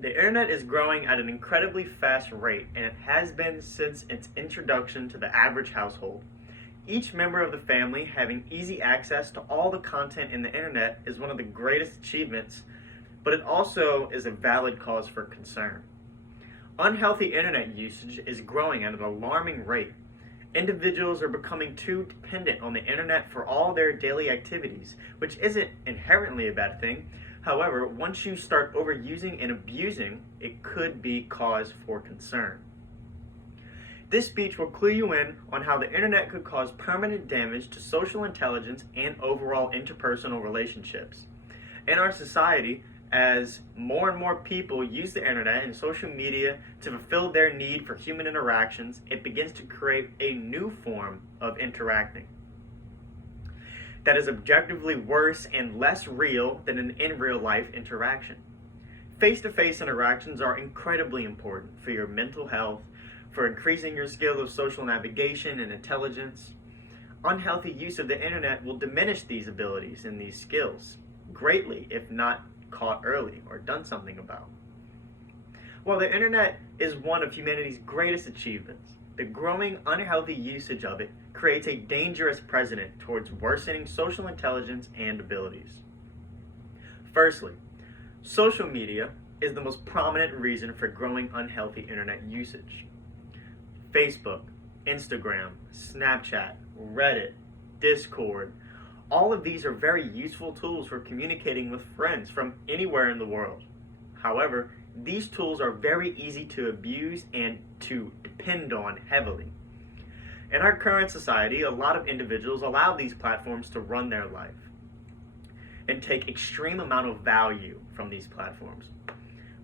The internet is growing at an incredibly fast rate, and it has been since its introduction to the average household. Each member of the family having easy access to all the content in the internet is one of the greatest achievements, but it also is a valid cause for concern. Unhealthy internet usage is growing at an alarming rate. Individuals are becoming too dependent on the internet for all their daily activities, which isn't inherently a bad thing. However, once you start overusing and abusing, it could be cause for concern. This speech will clue you in on how the internet could cause permanent damage to social intelligence and overall interpersonal relationships. In our society, as more and more people use the internet and social media to fulfill their need for human interactions, it begins to create a new form of interacting that is objectively worse and less real than an in real life interaction. Face-to-face interactions are incredibly important for your mental health, for increasing your skill of social navigation and intelligence. Unhealthy use of the internet will diminish these abilities and these skills greatly if not caught early or done something about. While the internet is one of humanity's greatest achievements, the growing unhealthy usage of it creates a dangerous precedent towards worsening social intelligence and abilities. Firstly, social media is the most prominent reason for growing unhealthy internet usage. Facebook, Instagram, Snapchat, Reddit, Discord, all of these are very useful tools for communicating with friends from anywhere in the world. However, these tools are very easy to abuse and to depend on heavily. In our current society, a lot of individuals allow these platforms to run their life and take extreme amount of value from these platforms.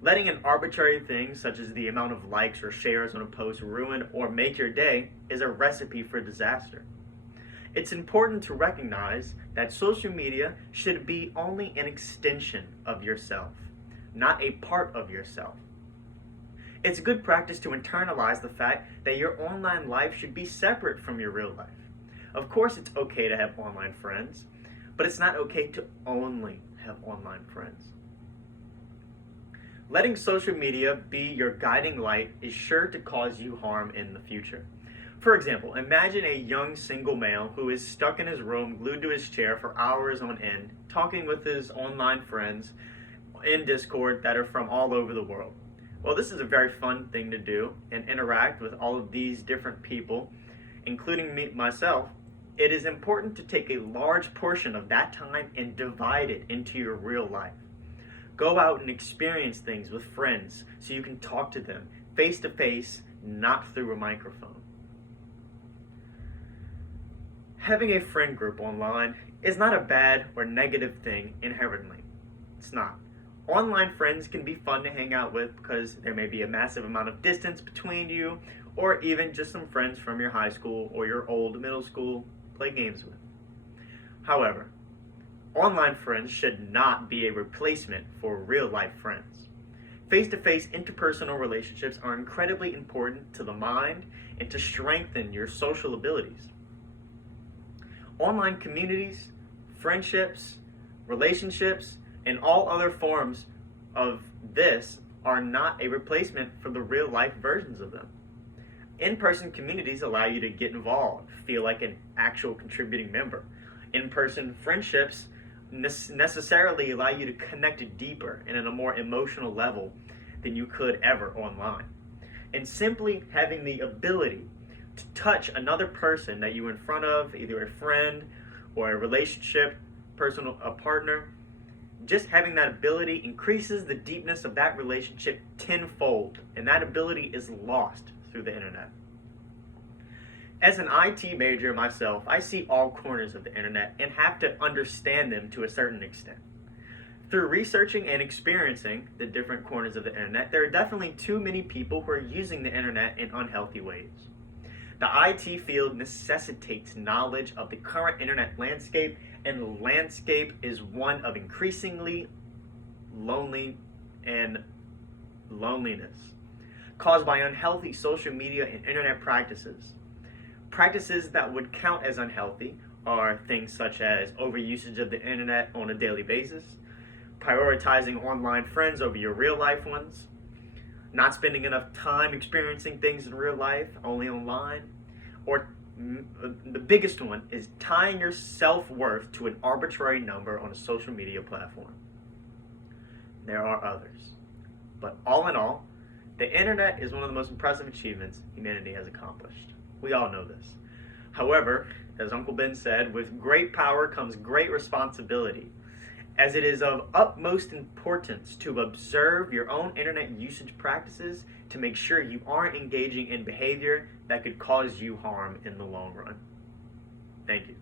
Letting an arbitrary thing such as the amount of likes or shares on a post ruin or make your day is a recipe for disaster. It's important to recognize that social media should be only an extension of yourself, not a part of yourself. It's good practice to internalize the fact that your online life should be separate from your real life. Of course, it's okay to have online friends, but it's not okay to only have online friends. Letting social media be your guiding light is sure to cause you harm in the future. For example, imagine a young single male who is stuck in his room, glued to his chair for hours on end, talking with his online friends in Discord that are from all over the world. Well, this is a very fun thing to do and interact with all of these different people, including myself. It is important to take a large portion of that time and divide it into your real life. Go out and experience things with friends so you can talk to them face to face, not through a microphone. Having a friend group online is not a bad or negative thing inherently. It's not. Online friends can be fun to hang out with because there may be a massive amount of distance between you, or even just some friends from your high school or your old middle school play games with. However, online friends should not be a replacement for real-life friends. Face-to-face interpersonal relationships are incredibly important to the mind and to strengthen your social abilities. Online communities, friendships, relationships, and all other forms of this are not a replacement for the real-life versions of them. In-person communities allow you to get involved, feel like an actual contributing member. In-person friendships necessarily allow you to connect deeper and at a more emotional level than you could ever online. And simply having the ability to touch another person that you're in front of, either a friend or a relationship, a partner, just having that ability increases the deepness of that relationship tenfold, and that ability is lost through the internet. As an IT major myself, I see all corners of the internet and have to understand them to a certain extent. Through researching and experiencing the different corners of the internet, there are definitely too many people who are using the internet in unhealthy ways. The IT field necessitates knowledge of the current internet landscape, and the landscape is one of increasingly loneliness caused by unhealthy social media and internet practices. Practices that would count as unhealthy are things such as overusage of the internet on a daily basis, prioritizing online friends over your real life ones, not spending enough time experiencing things in real life, only online, or the biggest one is tying your self-worth to an arbitrary number on a social media platform. There are others. But all in all, the internet is one of the most impressive achievements humanity has accomplished. We all know this. However, as Uncle Ben said, with great power comes great responsibility, as it is of utmost importance to observe your own internet usage practices to make sure you aren't engaging in behavior that could cause you harm in the long run. Thank you.